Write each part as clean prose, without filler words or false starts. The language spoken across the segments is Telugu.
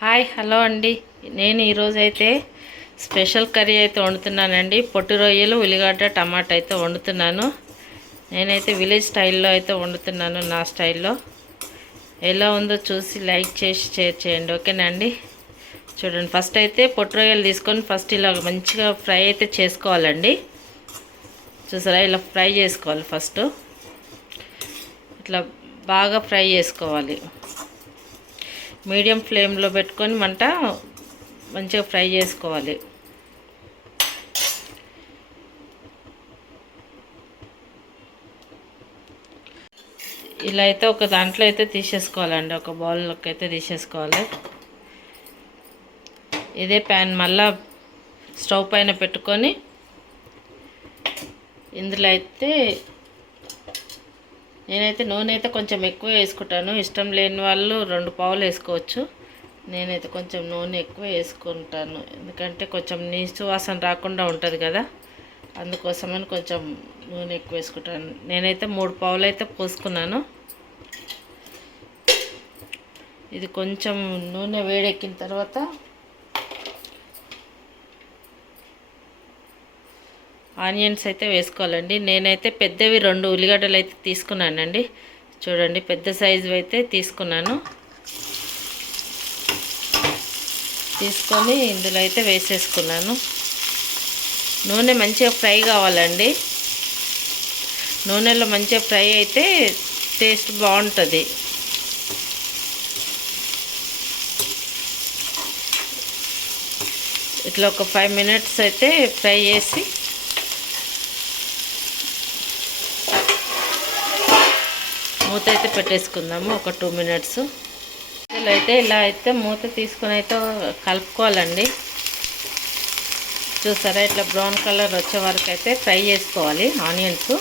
హాయ్ హలో అండి. నేను ఈరోజైతే స్పెషల్ కర్రీ అయితే వండుతున్నానండి. పొట్టు రొయ్యలు ఉల్లిగడ్డ టమాటా అయితే వండుతున్నాను. నేనైతే విలేజ్ స్టైల్లో అయితే వండుతున్నాను, నా స్టైల్లో. ఎలా ఉందో చూసి లైక్ చేసి షేర్ చేయండి, ఓకేనండి. చూడండి, ఫస్ట్ అయితే పొట్టు రొయ్యలు తీసుకొని ఫస్ట్ ఇలా మంచిగా ఫ్రై అయితే చేసుకోవాలండి. చూసారా, ఇలా ఫ్రై చేసుకోవాలి. ఫస్ట్ ఇట్లా బాగా ఫ్రై చేసుకోవాలి. మీడియం ఫ్లేమ్లో పెట్టుకొని మంట మంచిగా ఫ్రై చేసుకోవాలి. ఇలా అయితే ఒక దాంట్లో అయితే తీసేసుకోవాలండి, ఒక బౌల్లోకి అయితే తీసేసుకోవాలి. ఇదే ప్యాన్ మళ్ళా స్టవ్ పైన పెట్టుకొని ఇందులో అయితే నేనైతే నూనె అయితే కొంచెం ఎక్కువ వేసుకుంటాను. ఇష్టం లేని వాళ్ళు 2 పావులు వేసుకోవచ్చు. నేనైతే కొంచెం నూనె ఎక్కువ వేసుకుంటాను, ఎందుకంటే కొంచెం నీచు వాసన రాకుండా ఉంటుంది కదా, అందుకోసమని కొంచెం నూనె ఎక్కువ వేసుకుంటాను. నేనైతే 3 పావులు అయితే పోసుకున్నాను. ఇది కొంచెం నూనె వేడెక్కిన తర్వాత ఆనియన్స్ అయితే వేసుకోవాలండి. నేనైతే పెద్దవి 2 ఉల్లిగడ్డలు అయితే తీసుకున్నానండి. చూడండి, పెద్ద సైజు అయితే తీసుకున్నాను. తీసుకొని ఇందులో అయితే వేసేసుకున్నాను. నూనె మంచిగా ఫ్రై కావాలండి. నూనెలో మంచిగా ఫ్రై అయితే టేస్ట్ బాగుంటుంది. ఇట్లా ఒక 5 మినిట్స్ అయితే ఫ్రై చేసి మూత అయితే పెట్టేసుకుందాము. ఒక 2 మినిట్స్ ఇలా అయితే మూత తీసుకొని అయితే కలుపుకోవాలండి. చూసారా, ఇట్లా బ్రౌన్ కలర్ వచ్చే వరకు అయితే ఫ్రై చేసుకోవాలి ఆనియన్స్.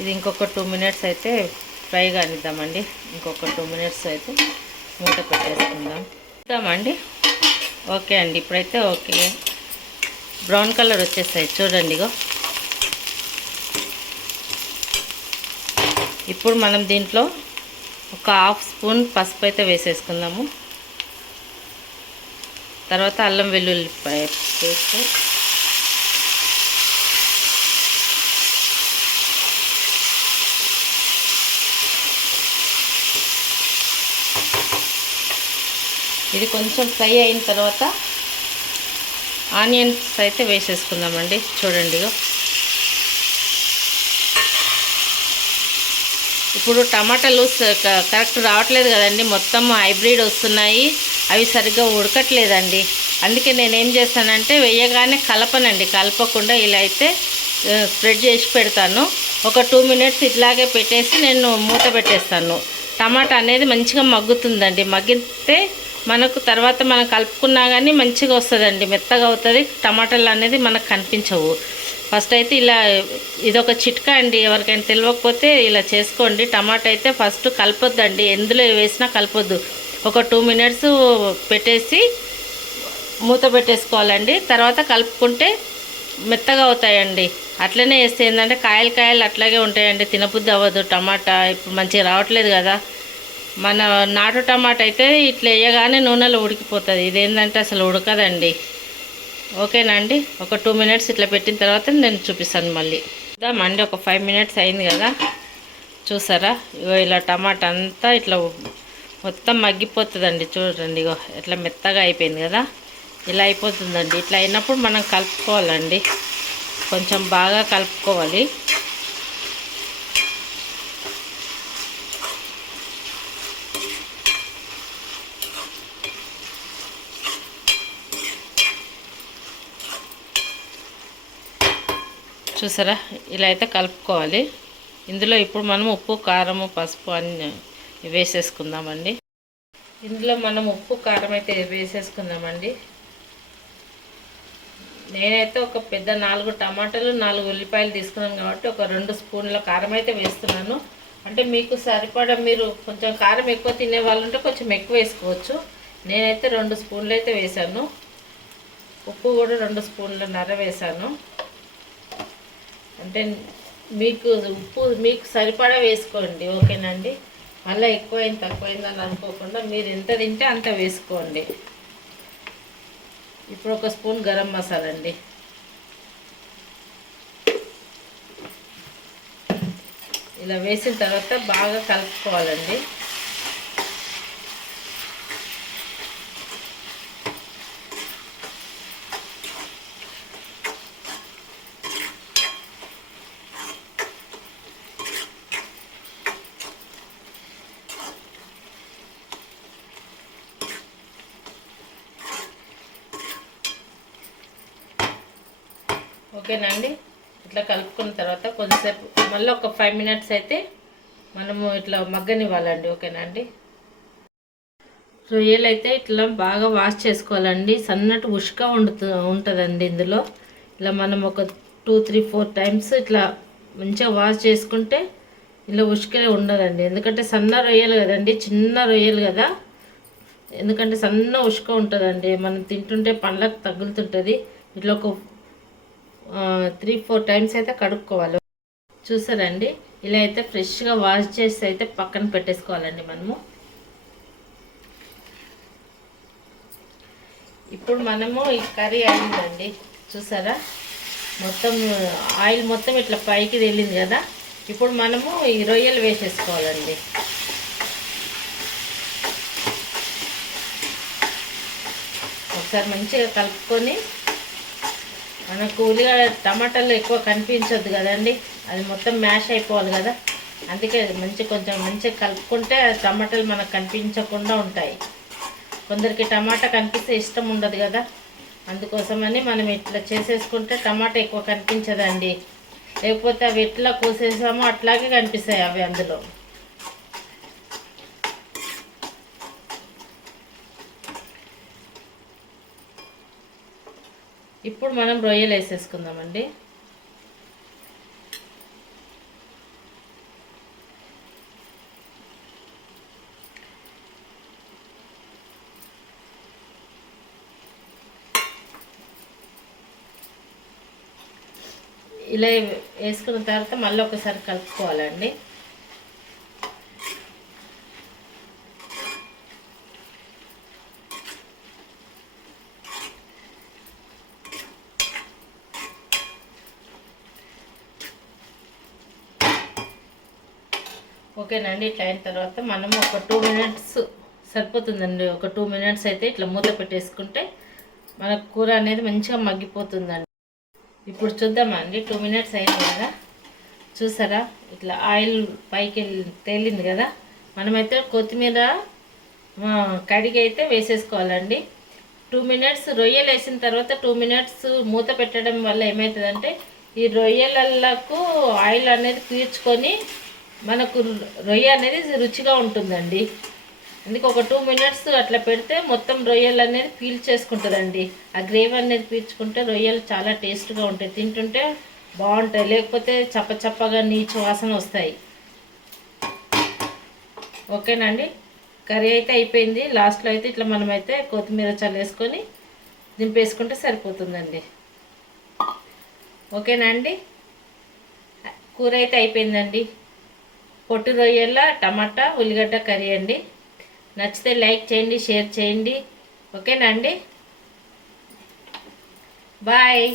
ఇది ఇంకొక 2 మినిట్స్ అయితే ఫ్రై కానిద్దామండి. ఇంకొక 2 మినిట్స్ అయితే మూత పెట్టేసుకుందాం ఇద్దామండి. ఓకే అండి, ఇప్పుడైతే ఓకే, బ్రౌన్ కలర్ వచ్చేస్తాయి చూడండి. ఇప్పుడు మనం దీంట్లో ఒక 1/2 స్పూన్ పసుపు అయితే వేసేసుకుందాము. తర్వాత అల్లం వెల్లుల్లి పేస్ట్, ఇది కొంచెం ఫ్రై అయిన తర్వాత ఆనియన్స్ అయితే వేసేసుకుందామండి. చూడండి, ఇప్పుడు టమాటాలు కరెక్ట్ రావట్లేదు కదండి, మొత్తం హైబ్రిడ్ వస్తున్నాయి, అవి సరిగ్గా ఉడకట్లేదండి. అందుకే నేనేం చేస్తానంటే వేయగానే కలపకుండా ఇలా అయితే స్ప్రెడ్ చేసి పెడతాను. ఒక 2 మినిట్స్ ఇట్లాగే పెట్టేసి నేను మూత పెట్టేస్తాను. టమాటా అనేది మంచిగా మగ్గుతుందండి. మగ్గితే మనకు తర్వాత మనం కలుపుకున్నా కానీ మంచిగా వస్తుందండి, మెత్తగా అవుతుంది. టమాటాలు అనేది మనకు కనిపించవు. ఫస్ట్ అయితే ఇలా, ఇదొక చిట్కా అండి, ఎవరికైనా తెలియకపోతే ఇలా చేసుకోండి. టమాటా అయితే ఫస్ట్ కలపొద్దండి, ఎందులో వేసినా కలపొద్దు. ఒక 2 మినిట్స్ పెట్టేసి మూత పెట్టేసుకోవాలండి. తర్వాత కలుపుకుంటే మెత్తగా అవుతాయండి. అట్లనే వేస్తే ఏంటంటే కాయలు అట్లాగే ఉంటాయండి, తినబుద్ధి అవ్వదు. టమాటా ఇప్పుడు మంచిగా రావట్లేదు కదా. మన నాటు టమాటా అయితే ఇట్లా వేయగానే నూనెలో ఉడికిపోతుంది. ఇదేంటంటే అసలు ఉడకదండి. ఓకేనండి, ఒక 2 మినిట్స్ ఇట్లా పెట్టిన తర్వాత నేను చూపిస్తాను మళ్ళీ. చూద్దామండి, ఒక 5 మినిట్స్ అయింది కదా. చూసారా, ఇలా టమాటా అంతా ఇట్లా మొత్తం మగ్గిపోతుందండి. చూడండి, ఇట్లా మెత్తగా అయిపోయింది కదా. ఇలా అయిపోతుందండి. ఇట్లా అయినప్పుడు మనం కలుపుకోవాలండి, కొంచెం బాగా కలుపుకోవాలి. చూసారా, ఇలా అయితే కలుపుకోవాలి. ఇందులో ఇప్పుడు మనం ఉప్పు, కారము, పసుపు అన్నీ వేసేసుకుందామండి. ఇందులో మనం ఉప్పు, కారం అయితే వేసేసుకుందామండి. నేనైతే ఒక పెద్ద 4 టమాటాలు 4 ఉల్లిపాయలు తీసుకున్నాను కాబట్టి ఒక 2 స్పూన్ల కారం అయితే వేస్తున్నాను. అంటే మీకు సరిపడా, మీరు కొంచెం కారం ఎక్కువ తినే వాళ్ళు ఉంటే కొంచెం ఎక్కువ వేసుకోవచ్చు. నేనైతే 2 స్పూన్లు అయితే వేసాను. ఉప్పు కూడా 2 స్పూన్లన్నర వేసాను. అంటే మీకు ఉప్పు మీకు సరిపడా వేసుకోండి, ఓకేనండి. మళ్ళీ ఎక్కువైంది తక్కువైందని అనుకోకుండా మీరు ఎంత తింటే అంత వేసుకోండి. ఇప్పుడు ఒక స్పూన్ గరం మసాలా అండి. ఇలా వేసిన తర్వాత బాగా కలుపుకోవాలండి. ఓకేనండి. ఇట్లా కలుపుకున్న తర్వాత కొంచెంసేపు మళ్ళీ ఒక 5 మినిట్స్ అయితే మనము ఇట్లా మగ్గనివ్వాలండి, ఓకేనండి. రొయ్యలు అయితే ఇట్లా బాగా వాష్ చేసుకోవాలండి. సన్నటి ఉష్క ఉంటుందండి ఇందులో. ఇలా మనం ఒక 2-3-4 టైమ్స్ ఇట్లా మంచిగా వాష్ చేసుకుంటే ఇలా ఉష్కే ఉండదండి. ఎందుకంటే సన్న రొయ్యలు కదండి, చిన్న రొయ్యలు కదా, ఎందుకంటే సన్న ఉష్క ఉంటుందండి. మనం తింటుంటే పండ్లకు తగులుతుంటుంది. ఇట్లా ఒక 3-4 టైమ్స్ అయితే కడుక్కోవాలి. చూసారండి, ఇలా అయితే ఫ్రెష్గా వాష్ చేసి అయితే పక్కన పెట్టేసుకోవాలండి మనము. ఇప్పుడు మనము ఈ కర్రీ అయిందండి, చూసారా, మొత్తం ఆయిల్ మొత్తం ఇట్లా పైకి తేలింది కదా. ఇప్పుడు మనము ఈ రొయ్యలు వేసేసుకోవాలండి. ఒకసారి మంచిగా కలుపుకొని, మనకు ఉల్లిగడ్డ టమాటాలు ఎక్కువ కనిపించొద్దు కదండి, అది మొత్తం మ్యాష్ అయిపోవాలి కదా. అందుకే కొంచెం మంచిగా కలుపుకుంటే టమాటాలు మనకు కనిపించకుండా ఉంటాయి. కొందరికి టమాటా కనిపిస్తే ఇష్టం ఉండదు కదా, అందుకోసమని మనం ఇట్లా చేసేసుకుంటే టమాటా ఎక్కువ కనిపించదండి. లేకపోతే అవి ఎట్లా కోసేసామో అట్లాగే కనిపిస్తాయి అవి అందులో. ఇప్పుడు మనం రొయ్యలు వేసేసుకుందామండి. ఇలా వేసుకున్న తర్వాత మళ్ళీ ఒకసారి కలుపుకోవాలండి. ఓకేనండి. ఇట్లా అయిన తర్వాత మనము ఒక 2 మినిట్స్ సరిపోతుందండి. ఒక 2 మినిట్స్ అయితే ఇట్లా మూత పెట్టేసుకుంటే మన కూర అనేది మంచిగా మగ్గిపోతుందండి. ఇప్పుడు చూద్దామండి, 2 మినిట్స్ అయింది కదా, చూసారా, ఇట్లా ఆయిల్ పైకి తేలింది కదా. మనమైతే కొత్తిమీర కడిగి అయితే వేసేసుకోవాలండి. 2 మినిట్స్ రొయ్యలు వేసిన తర్వాత 2 మినిట్స్ మూత పెట్టడం వల్ల ఏమవుతుందంటే ఈ రొయ్యలకు ఆయిల్ అనేది పీల్చుకొని మనకు రొయ్య అనేది రుచిగా ఉంటుందండి. అందుకే ఒక 2 మినిట్స్ అట్లా పెడితే మొత్తం రొయ్యలు అనేది పీల్చేసుకుంటుందండి. ఆ గ్రేవీ అనేది పీల్చుకుంటే రొయ్యలు చాలా టేస్ట్గా ఉంటాయి, తింటుంటే బాగుంటాయి. లేకపోతే చప్పచప్పగా నీచు వాసన వస్తాయి. ఓకేనండి, కర్రీ అయితే అయిపోయింది. లాస్ట్లో అయితే ఇట్లా మనమైతే కొత్తిమీర చల్లేసుకొని దింపేసుకుంటే సరిపోతుందండి. ఓకేనండి, కూర అయితే అయిపోయిందండి. పొట్టు రొయ్యల టమాటా ఉల్లిగడ్డ కర్రీ అండి. నచ్చితే లైక్ చేయండి, షేర్ చేయండి. ఓకేనా అండి, బాయ్.